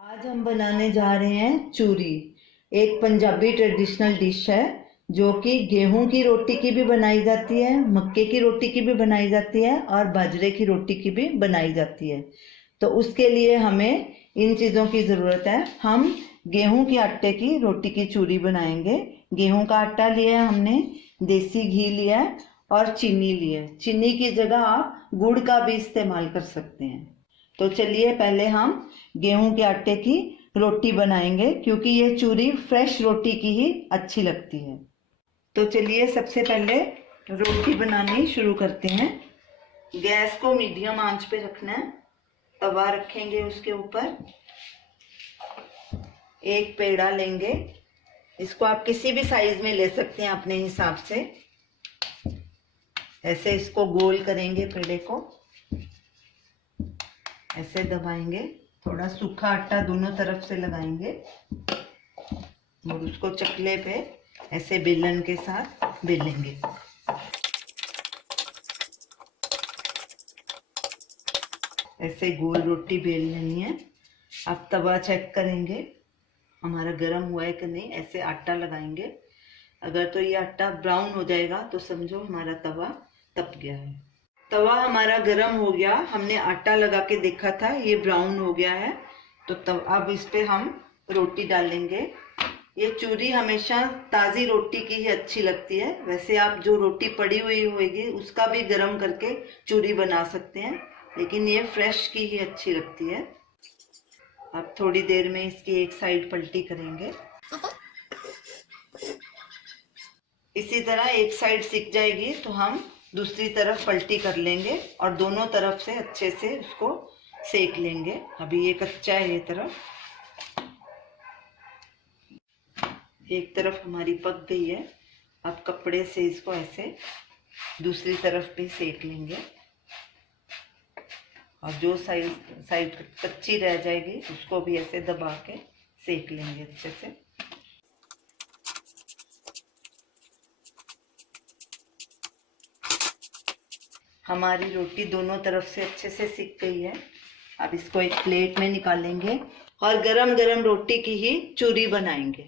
आज हम बनाने जा रहे हैं चूरी। एक पंजाबी ट्रेडिशनल डिश है जो कि गेहूं की रोटी की भी बनाई जाती है, मक्के की रोटी की भी बनाई जाती है और बाजरे की रोटी की भी बनाई जाती है। तो उसके लिए हमें इन चीज़ों की ज़रूरत है। हम गेहूं के आटे की रोटी की चूरी बनाएंगे। गेहूं का आटा लिया है हमने, देसी घी लिया है और चीनी ली है। चीनी की जगह आप गुड़ का भी इस्तेमाल कर सकते हैं। तो चलिए पहले हम गेहूं के आटे की रोटी बनाएंगे, क्योंकि ये चूरी फ्रेश रोटी की ही अच्छी लगती है। तो चलिए सबसे पहले रोटी बनानी शुरू करते हैं। गैस को मीडियम आंच पे रखना है। तवा रखेंगे, उसके ऊपर एक पेड़ा लेंगे। इसको आप किसी भी साइज में ले सकते हैं अपने हिसाब से। ऐसे इसको गोल करेंगे, पेड़े को ऐसे दबाएंगे। थोड़ा सूखा आटा दोनों तरफ से लगाएंगे और उसको चकले पे ऐसे बेलन के साथ बेलेंगे। ऐसे गोल रोटी बेल लेनी है। अब तवा चेक करेंगे हमारा गर्म हुआ है कि नहीं। ऐसे आटा लगाएंगे। अगर तो ये आटा ब्राउन हो जाएगा तो समझो हमारा तवा तप गया है। तवा हमारा गर्म हो गया। हमने आटा लगा के देखा था, ये ब्राउन हो गया है। तो तब अब इस पे हम रोटी डालेंगे। ये चूरी हमेशा ताज़ी रोटी की ही अच्छी लगती है। वैसे आप जो रोटी पड़ी हुई होगी उसका भी गर्म करके चूरी बना सकते हैं, लेकिन ये फ्रेश की ही अच्छी लगती है। अब थोड़ी देर में इसकी एक साइड पलटी करेंगे। इसी तरह एक साइड सिक जाएगी तो हम दूसरी तरफ पलटी कर लेंगे और दोनों तरफ से अच्छे से उसको सेक लेंगे। अभी ये कच्चा है, ये तरफ एक तरफ हमारी पक गई है। अब कपड़े से इसको ऐसे दूसरी तरफ भी सेक लेंगे और जो साइड कच्ची रह जाएगी उसको भी ऐसे दबा के सेक लेंगे अच्छे से। हमारी रोटी दोनों तरफ से अच्छे से सिक गई है। अब इसको एक प्लेट में निकालेंगे और गरम गरम रोटी की ही चूरी बनाएंगे।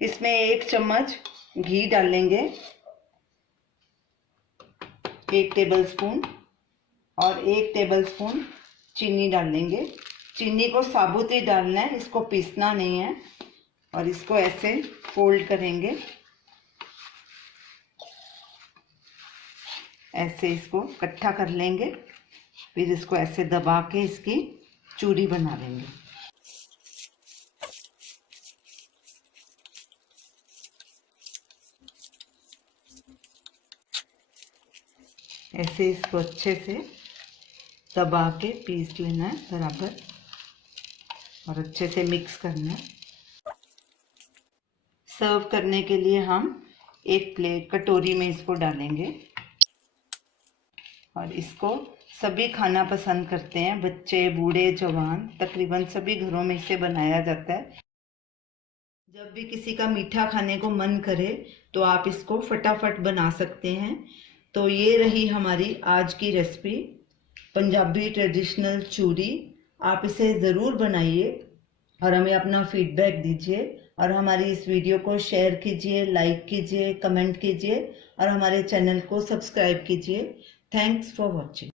इसमें 1 चम्मच घी डालेंगे, 1 टेबलस्पून, और 1 टेबलस्पून चीनी डालेंगे। चीनी को साबुत ही डालना है, इसको पीसना नहीं है। और इसको ऐसे फोल्ड करेंगे, ऐसे इसको इकट्ठा कर लेंगे। फिर इसको ऐसे दबा के इसकी चूरी बना लेंगे। ऐसे इसको अच्छे से दबा के पीस लेना है बराबर और अच्छे से मिक्स करना है। सर्व करने के लिए हम एक प्लेट कटोरी में इसको डालेंगे और इसको सभी खाना पसंद करते हैं, बच्चे, बूढ़े, जवान, तकरीबन सभी घरों में इसे बनाया जाता है। जब भी किसी का मीठा खाने को मन करे तो आप इसको फटाफट बना सकते हैं। तो ये रही हमारी आज की रेसिपी, पंजाबी ट्रेडिशनल चूरी। आप इसे ज़रूर बनाइए और हमें अपना फीडबैक दीजिए और हमारी इस वीडियो को शेयर कीजिए, लाइक कीजिए, कमेंट कीजिए और हमारे चैनल को सब्सक्राइब कीजिए। Thanks for watching.